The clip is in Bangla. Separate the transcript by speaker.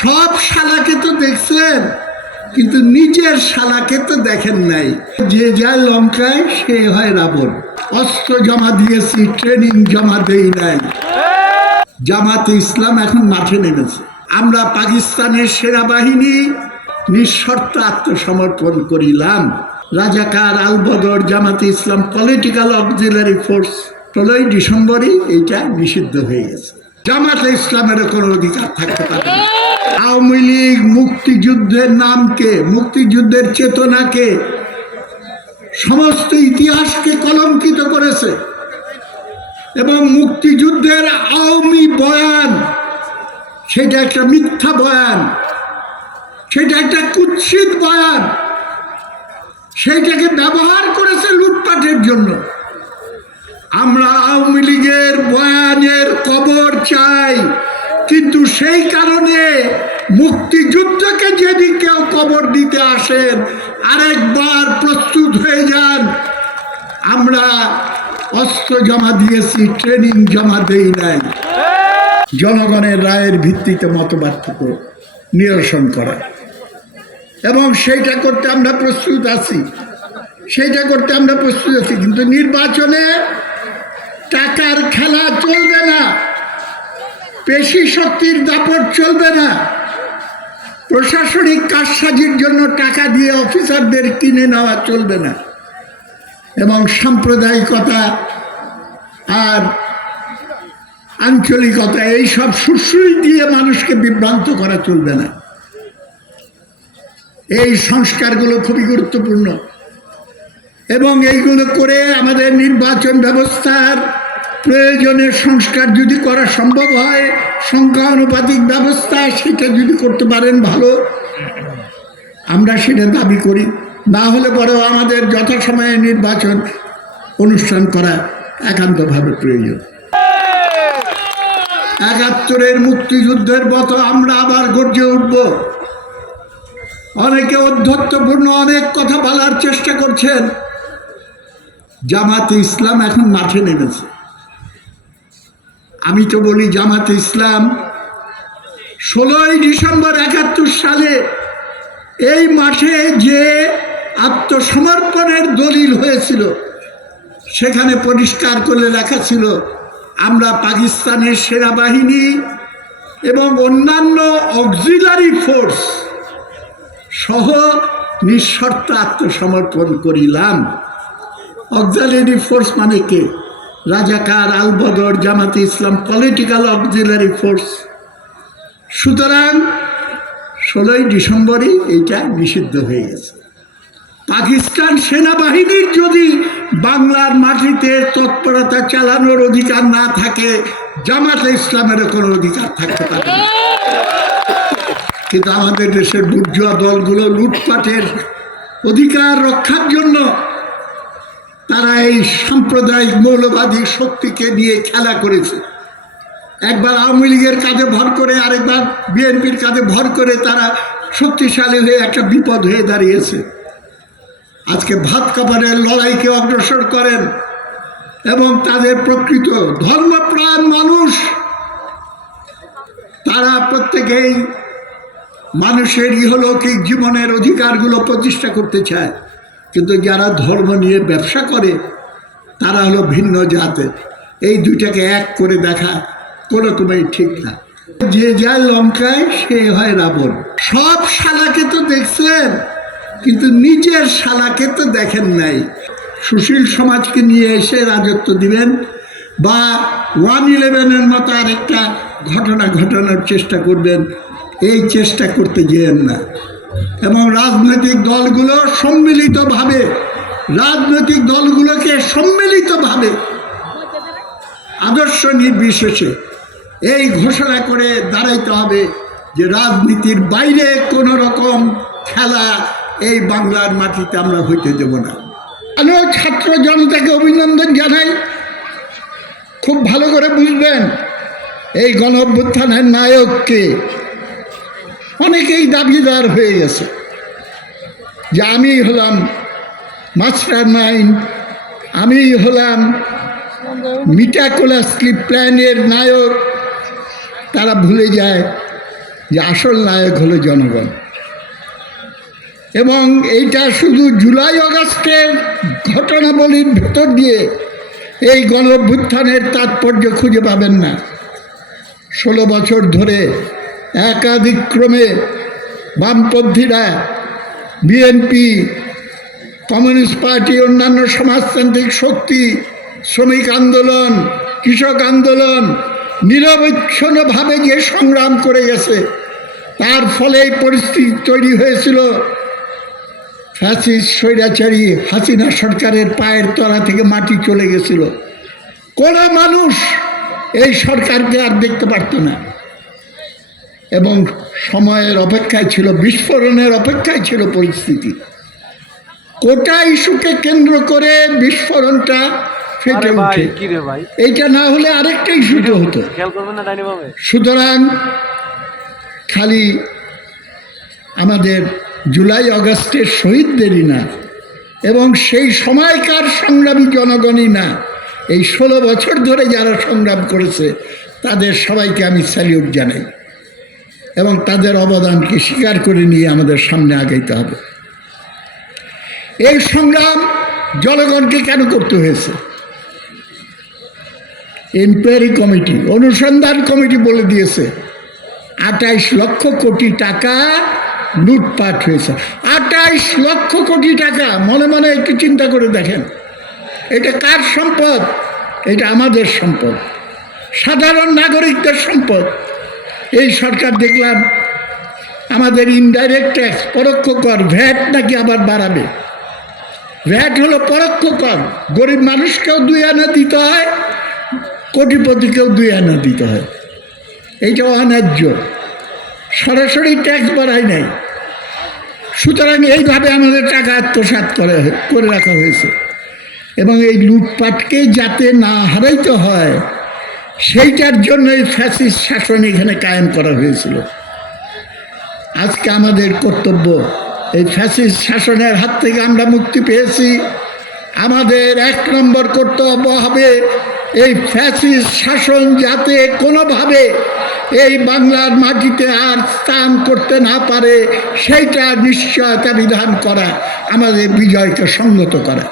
Speaker 1: সব শালাকে তো দেখছেন, কিন্তু নিজের শালাকে তো দেখেন নাই। যে যায় লঙ্কায় সে হয় রাবণ। অস্ত্র জমা দিয়েছি ট্রেনিং জমা দেই নাই। জামাতে ইসলাম এখন মাঠে নেমেছে। আমরা পাকিস্তানের সেনাবাহিনী নিঃশর্ত আত্মসমর্পণ করিলাম। রাজাকার আলবদর জামাতে ইসলাম পলিটিক্যাল অক্সিলারি ফোর্স ষোলোই ডিসেম্বরই এইটা নিষিদ্ধ হয়ে গেছে। জামাতে ইসলামের কোনো অধিকার থাকতে পারে না। আওয়ামী লীগ মুক্তিযুদ্ধের নামকে, মুক্তিযুদ্ধের চেতনাকে, সমস্ত ইতিহাসকে কলঙ্কিত করেছে এবং মুক্তিযুদ্ধের আওয়ামী বয়ান, সেটা একটা মিথ্যা বয়ান, সেটা একটা কুৎসিত বয়ান সেইটাকে ব্যবহার করেছে লুটপাটের জন্য। আমরা আওয়ামী লীগের বয়ানের কবর চাই। কিন্তু সেই কারণে মুক্তিযুদ্ধকে যদি কেউ কবর দিতে আসেন, আরেকবার প্রস্তুত হয়ে যান। আমরা অস্ত্র জমা দিয়েছি, ট্রেনিং জমা দেই নাই। জনগণের রায়ের ভিত্তিতে মতপার্থক্য নিরসন করা। এবং সেইটা করতে আমরা প্রস্তুত আছি। সেইটা করতে আমরা প্রস্তুত আছি, কিন্তু নির্বাচনে টাকার খেলা চলবে পেশি শক্তির দাপট চলবে না। প্রশাসনিক কাজসাজির জন্য টাকা দিয়ে অফিসারদের কিনে নেওয়া চলবে না। এবং সাম্প্রদায়িকতা আর আঞ্চলিকতা এইসব সুশ্রুই দিয়ে মানুষকে বিভ্রান্ত করা চলবে না। এই সংস্কারগুলো খুবই গুরুত্বপূর্ণ। এবং এইগুলো করে আমাদের নির্বাচন ব্যবস্থার প্রয়োজনের সংস্কার যদি করা সম্ভব হয়, সংখ্যানুপাতিক ব্যবস্থা সেটা যদি করতে পারেন ভালো। আমরা সেটা দাবি করি। না হলে পরেও আমাদের যথাসময়ে নির্বাচন অনুষ্ঠান করা একান্তভাবে প্রয়োজন। একাত্তরের মুক্তিযুদ্ধের মতো আমরা আবার গর্জে উঠব। অনেকে অধ্যত্বপূর্ণ অনেক কথা বলার চেষ্টা করছেন। জামাতে ইসলাম এখন মাঠে নেমেছে। আমি তো বলি জামাতে ইসলাম। ষোলোই ডিসেম্বর একাত্তর সালে এই মাঠে যে আত্মসমর্পণের দলিল হয়েছিল, সেখানে পরিষ্কার করে লেখা ছিল, আমরা পাকিস্তানের সেনাবাহিনী এবং অন্যান্য অক্সিলারি ফোর্স সহ নিঃশর্ত আত্মসমর্পণ করিলাম। অক্সিলারি ফোর্স মানে কে? রাজাকার আলবদর জামাতে ইসলাম পলিটিক্যাল অক্সিলারি ফোর্স সুতরাং ষোলোই ডিসেম্বরই এইটা নিষিদ্ধ হয়ে গেছে। পাকিস্তান সেনাবাহিনীর যদি বাংলার মাটিতে তৎপরতা চালানোর অধিকার না থাকে, জামাতে ইসলামের কোনো অধিকার থাকতে পারে কিন্তু আমাদের দেশের বুর্জুয়া দলগুলো লুটপাটের অধিকার রক্ষার জন্য তারা এই সাম্প্রদায়িক মৌলবাদী শক্তিকে নিয়ে খেলা করেছে। একবার আওয়ামী লীগের কাজে ভর করে আরেকবার বিএনপির কাজে ভর করে তারা শক্তিশালী হয়ে একটা বিপদ হয়ে দাঁড়িয়েছে। আজকে ভাত কাপড়ের লড়াইকে অগ্রসর করেন এবং তাদের প্রকৃত ধর্মপ্রাণ মানুষ। তারা প্রত্যেকেই মানুষের ইহলৌকিক জীবনের অধিকারগুলো প্রতিষ্ঠা করতে চায়। কিন্তু যারা ধর্ম নিয়ে ব্যবসা করে, তারা হলো ভিন্ন জাতের। এই দুইটাকে এক করে দেখা কোনো তোমায় ঠিক না। যে যায় লঙ্কায়, সে হয় রাবণ। সব শালাকে তো দেখছেন, কিন্তু নিজের শালাকে তো দেখেন নাই। সুশীল সমাজকে নিয়ে এসে রাজত্ব দিবেন বা ওয়ান ইলেভেনের মতো আরেকটা ঘটনা ঘটানোর চেষ্টা করবেন, এই চেষ্টা করতে যেয়েন না। এবং রাজনৈতিক দলগুলো সম্মিলিতভাবে, রাজনৈতিক দলগুলোকে সম্মিলিতভাবে আদর্শ নির্বিশেষে এই ঘোষণা করে দাঁড়াইতে হবে যে রাজনীতির বাইরে কোনো রকম খেলা এই বাংলার মাটিতে আমরা হইতে দেব না। আমিও ছাত্র জনতাকে অভিনন্দন জানাই। খুব ভালো করে বুঝবেন এই গণ অভ্যুত্থানের নায়ককে অনেকেই দাবিদার হয়ে গেছে যে আমি হলাম মাস্টার মাইন্ড, আমি হলাম মিটাকোলা স্লিপ প্ল্যানের নায়ক। তারা ভুলে যায় যে আসল নায়ক হলো জনগণ। এবং এইটা শুধু জুলাই অগাস্টের ঘটনাবলীর ভেতর দিয়ে এই গণভ্যুত্থানের তাৎপর্য খুঁজে পাবেন না। ষোলো বছর ধরে একাধিক্রমে বামপন্থীরা, বিএনপি, কমিউনিস্ট পার্টি, অন্যান্য সমাজতান্ত্রিক শক্তি, শ্রমিক আন্দোলন, কৃষক আন্দোলন নিরবচ্ছন্নভাবে যে সংগ্রাম করে গেছে, তার ফলে এই পরিস্থিতি তৈরি হয়েছিল। ফ্যাসিস স্বৈরাচারী হাসিনা সরকারের পায়ের তলা থেকে মাটি চলে গেছিল। কোনো মানুষ এই সরকারকে আর দেখতে পারত না। এবং সময়ের অপেক্ষায় ছিল বিস্ফোরণের অপেক্ষায় ছিল পরিস্থিতি। কোটা ইস্যুকে কেন্দ্র করে বিস্ফোরণটা ফেটে
Speaker 2: ভাই
Speaker 1: এইটা না হলে আরেকটা ইস্যুতে হতো। সুতরাং খালি আমাদের জুলাই অগস্টের শহীদদেরই না এবং সেই সময়কার সংগ্রামী জনগণই না। এই ষোলো বছর ধরে যারা সংগ্রাম করেছে তাদের সবাইকে আমি স্যালিউট জানাই। এবং তাদের অবদানকে স্বীকার করে নিয়ে আমাদের সামনে আগাইতে হবে। এই সংগ্রাম জনগণকে কেন করতে হয়েছে? এনকোয়ারি কমিটি, অনুসন্ধান কমিটি বলে দিয়েছে, আঠাইশ লক্ষ কোটি টাকা লুটপাট হয়েছে। আঠাইশ লক্ষ কোটি টাকা, মনে মনে একটু চিন্তা করে দেখেন, এটা কার সম্পদ? এটা আমাদের সম্পদ। সাধারণ নাগরিকদের সম্পদ। এই সরকার দেখলাম আমাদের ইনডাইরেক্ট ট্যাক্স পরোক্ষ কর ভ্যাট নাকি আবার বাড়াবে? ভ্যাট হলো পরোক্ষ কর, গরিব মানুষকেও দুই আনা দিতে হয়, কোটিপতিকেও দুই আনা দিতে হয়। এইটা অন্যায্য। সরাসরি ট্যাক্স বাড়ায় নাই। সুতরাং এইভাবে আমাদের টাকা আত্মসাৎ করে করে রাখা হয়েছে। এবং এই লুটপাটকে যাতে না হারাইতে হয় সেইটার জন্য এই ফ্যাসিস্ট শাসন এখানে কায়েম করা হয়েছিল। আজকে আমাদের কর্তব্য, এই ফ্যাসিস শাসনের হাত থেকে আমরা মুক্তি পেয়েছি। আমাদের এক নম্বর কর্তব্য হবে এই ফ্যাসিস শাসন যাতে কোনোভাবে এই বাংলার মাটিতে আর স্থান করতে না পারে, সেইটা নিশ্চয়তা বিধান করা, আমাদের বিজয়কে সঙ্গত করা।